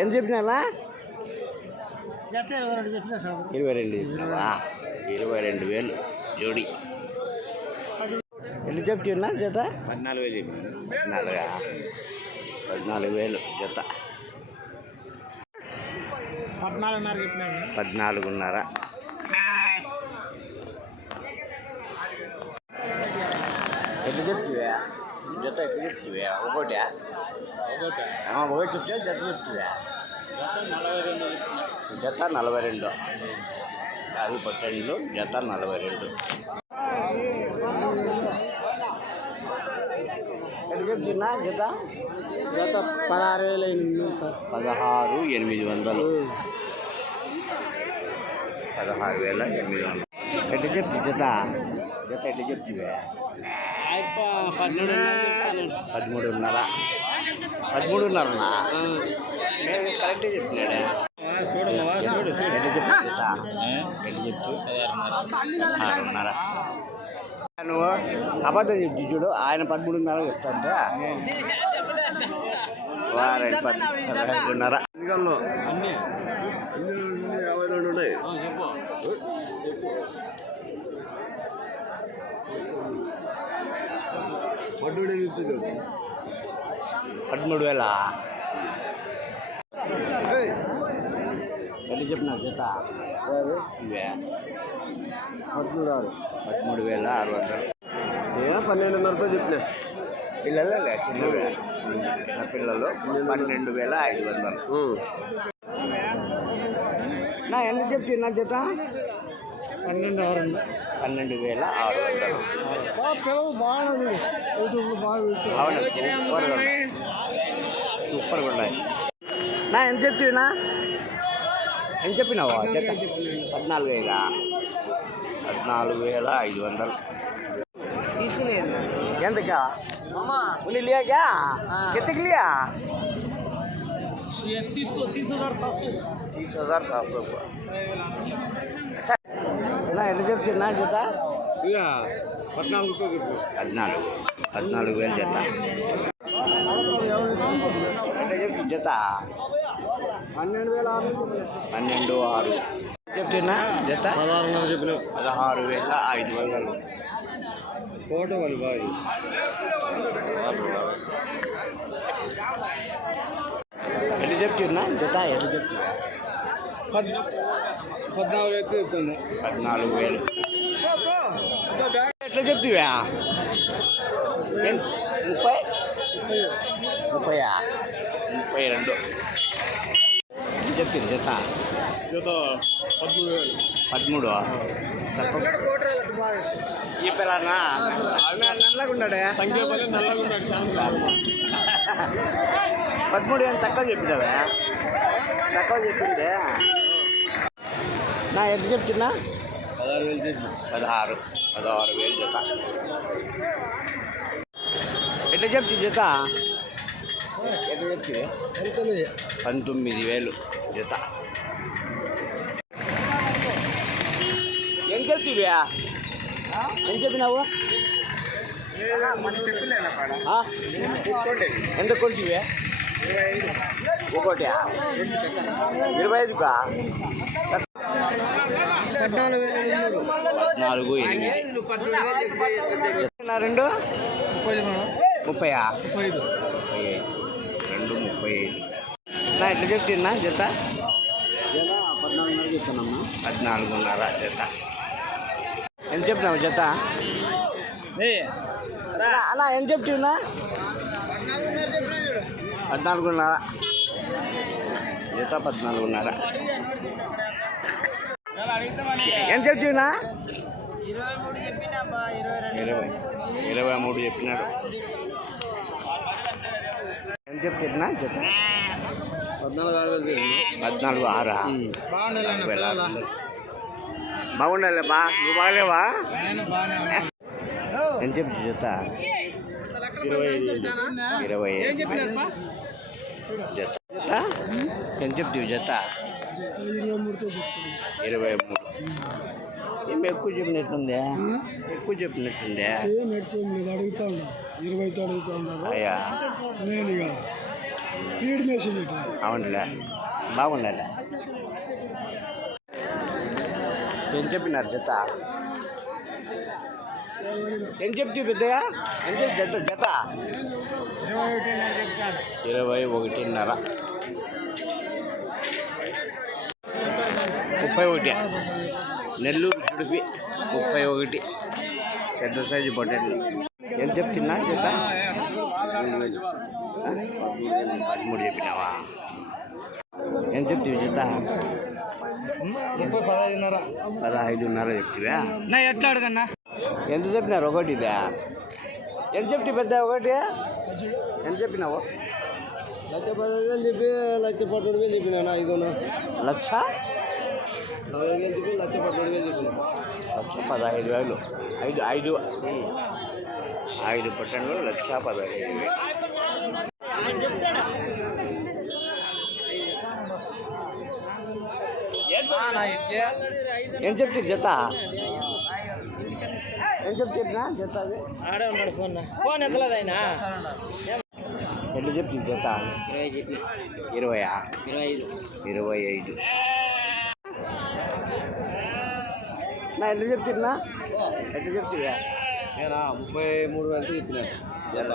ఎంత చెప్పినా? 22 చెప్పినా సార్. 22 చెప్పినావా? 22,000 జోడి. ఎన్ని చెప్తున్నా జత? 14,000 చెప్పిన. 14,000 జత. 14.5 చెప్పినా. 14.5. ఎట్లా చెప్తివా జత? ఎట్లా చెప్తివా? ఒకటా? ఒకటి చెప్తే జత చెప్తివా? జత 42. అది పట్టణిలో జత 42. ఎట్లా చెప్తున్నా జత? జత 16,000 సార్. 16,800. 16,800. ఎట్లా చెప్తి జత? జత ఎట్లా చెప్తివా? 13.5. 13.5. నేను కరెక్టే చెప్పినాడే. ఎట్లా చెప్పు జత? ఎట్లా చెప్పు? 6.5. నువ్వు అబద్ధం చెప్పి చూడు. ఆయన 13.5 చెప్తాంటే 12.5. అన్నీ 52 ఉన్నాయి. పట్టుడే 13,000. ఎట్లా చెప్పినా జత? ఇవే 13,600. 12.5తో చెప్పినా. పిల్లలే చిన్నవే. పిల్లలు 12,500. నా ఎందుకు చెప్తున్నా జత? 12,600. 12,600. బాగుంది. సూపర్గా ఉన్నాయి. నా ఎంత చెప్తున్నా? ఎంత చెప్పినావా జత? 14,000. 14,500. తీసుకునేది ఎంతకా? उन्हें लिया क्या? कितने के लिया? 30,700. 30,700 ना ఎట్లా చెప్తున్నా జత? 14తో చెప్పు. 14,000 జత. ఎట్లా చెప్తు జత? 12,600 చెప్తున్నా జత? 16.5 చెప్పిన. 16,500. ఫోటో వాళ్ళు బాగా. ఎట్లా చెప్తున్నా జత? ఎట్లా చెప్తున్నా? 14 అయితే చెప్తాను. 14,000. ఎట్లా చెప్తువా? 30? 32. చెప్పింది జత? జత 13. ఈ పిల్లనా నల్లగా ఉన్నాడే. సంఖ్యాపల్లి నల్లగా ఉన్నాడు. 13 ఏం తక్కువ చెప్పినావే? తక్కువ చెప్పిందే. నా ఎంత చెప్తున్నా? 16,000 చెప్పి. 16,000 జత. ఎట్లా చెప్తి జత? ఎట్లా చెప్తి? 19,000 జత. ఏం చెప్తివా? ఏం చెప్పినావు? ఎంత కొంటివే? 1. 25కా? 14,800. 2 30. 2 35. నా ఎట్లా చెప్తున్నా జత? 14.5 చెప్తానమ్మా. 14.5 జత. ఎంత చెప్పినావు జత? అలా ఎంత చెప్తున్నా? 14.5 జత. 14.5. ఎంత చెప్తున్నా? 23 చెప్పినాడు. ఎంత చెప్తున్నా జత? 14.6. బాగుండాలి బా. నువ్వు బాగలేవా? ఎంత చెప్తు జత? 25 జత. ఎంత చెప్తావు జత? 23. ఏం ఎక్కువ చెప్పినట్టుందే? ఎక్కువ చెప్పినట్టుందే? అడుగుతా ఉన్నా 20తో అడుగుతా ఉన్నారు. అయ్యా నేను ఇక ఫీడ్ మెషిన్ అవునులే బాగుండాలి. ఏం చెప్పినారు జత? ఏం చెప్తే పెద్దగా? ఏం చెప్పి జత జత 21.5 31. నెల్లూరు జుడిపి 31 పెద్ద సైజు పొట్టేళ్ళు. ఏం చెప్తున్నా జత? 13 చెప్పినావా? ఏం చెప్తివి జత? 15.5 చెప్తివా? ఎట్లా అడగన్నా? ఎంత చెప్పినారు ఒకటి? ఇదే ఎంత చెప్తే పెద్ద ఒకటి? ఎంత చెప్పినావు? 1,15,000 చెప్పి 1,12,000 చెప్పినా. 5 లక్ష 15,000 చెప్పి 1,12,000 చెప్పిన. 1,15,000. 5 పొట్టంలో 1,15,000. ఏం చెప్తారు జత? ఏం చెప్తున్నా జత? అది ఆడే ఉన్నాడు ఫోన్ ఎత్తలేదు ఆయన. ఎట్లా చెప్తుంది జత? 20 25 నా ఎట్లా చెప్తున్నా? ఎట్లా చెప్తున్నా? నేనా 33,000 చెప్పిన జత.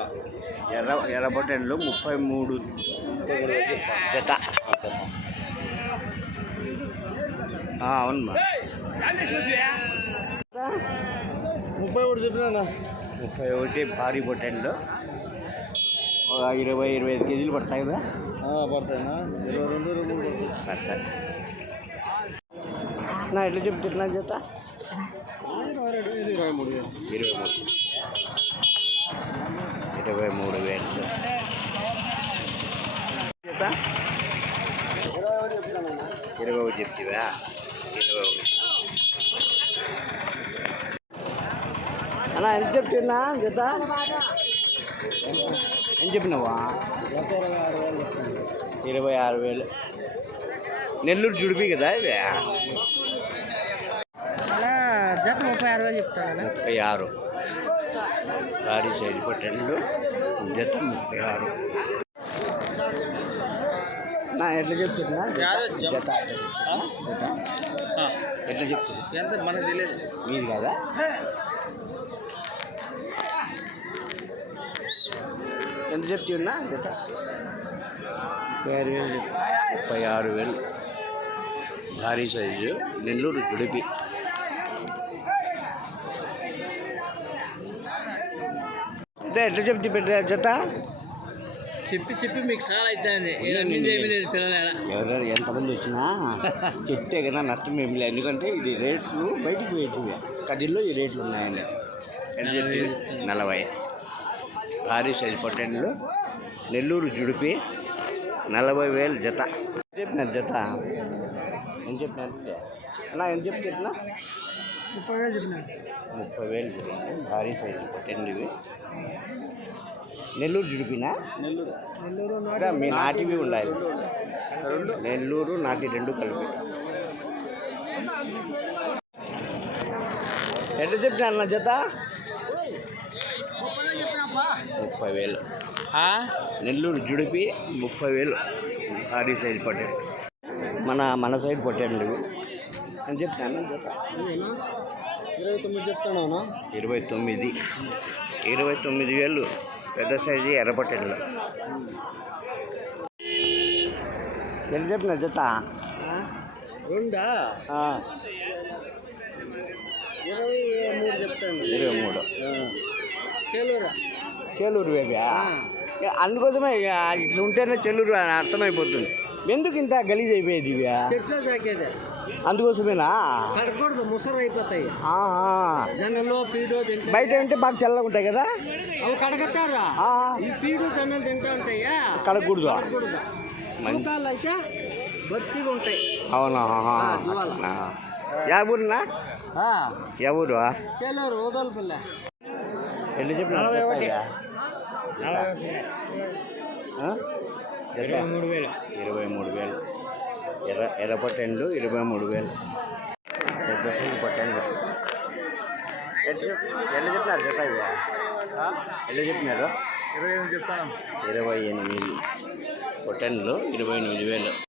ఎర్ర పొట్టెళ్ళు 33 జత. అవును మా 31 చెప్పినా. 31 భారీ పొట్టెళ్ళు 20-25 కేజీలు పడతాయి కదా? పడతాయినా 22-23 పడతాయి. నా ఎట్లా చెప్తున్నా జత? 23,000 23,000 జత. 21 చెప్తివా? 21 అన్నా ఎంత చెప్తున్నా జత? ఏం చెప్పినావా? 26,000. నెల్లూరు జుడిపి కదా ఇది? జత 36,000 చెప్తాను. 36 భారీ సైజు పొట్టెళ్ళు జత 36. నా ఎట్లా చెప్తున్నా జత? జత ఎట్లా చెప్తున్నా? ఎంత మనకు తెలియదు. మీది కదా? ఎంత చెప్తున్నా జత? 36,000. 36,000 భారీ సైజు నెల్లూరు జుడిపి. ఎట్లా చెప్తే పెట్ట జత? చెప్పి మీకు చాలా అవుతుంది. ఎవరు ఎంతమంది వచ్చినా చెప్తే కదా నష్టం ఏమి లేదు. ఎందుకంటే ఇది రేట్లు బయటికి పోయేటివి, కదిల్లో ఈ రేట్లు ఉన్నాయండి. ఎంత చెప్తే? 40 భారీ సైజు పొట్టెళ్ళు నెల్లూరు జుడిపి 40,000 జత. చెప్పినారు జత? ఏం చెప్పినారు అన్నా? ఏం చెప్తున్నా? 30,000 చెప్పినారు. 30,000 చూడండి భారీ సైజు పొట్టెళ్ళు ఇవి. నెల్లూరు జుడిపినా? నెల్లూరు ఇంకా మీ నాటివి ఉన్నాయి. నెల్లూరు నాటి 2 కలిపి. ఎట్లా చెప్పినా అన్న జత? 30,000. నెల్లూరు జుడిపి 30,000 భారీ సైజు పొట్టేడు. మన సైడ్ పొట్టేడు ఇవి అని చెప్తాను జత. 29 చెప్తాను. 29,000 పెద్ద సైజు ఎర్రపొట్టెళ్ళు. ఎంత చెప్పిన జత? 23 చెప్తాను. 23 చేలూరు వేగా. అందుకోసమే ఇట్లా ఉంటేనే చెల్లూరు అని అర్థమైపోతుంది. ఎందుకు ఇంత గలీజ్ అయిపోయేది ఇవి? చెట్లు సాకేదే అందుకోసమేనా? కడకూడదు, ముసరు అయిపోతాయి. జొన్నలు పీడు బయట అంటే బాగా చల్లగా ఉంటాయి కదా, అవి కడగతారా? ఈ పీడు జొన్నలు తింటా ఉంటాయా? కడగకూడదు. మంకాలు అయితే గట్టిగా ఉంటాయి. అవునా? యా ఊరునా? యా ఊరు? చేలూరు ఓదోలపల్లె. ఎన్ని చెప్పిన? 23,000 ఎర్ర పొట్టెండు 23,000 పెద్ద సైజు పొట్టెండు. ఎట్లా చెప్పినారు జత ఇక ఎట్లా చెప్పినారు 28 చెప్తాను 28 పొట్టెన్లు 28,000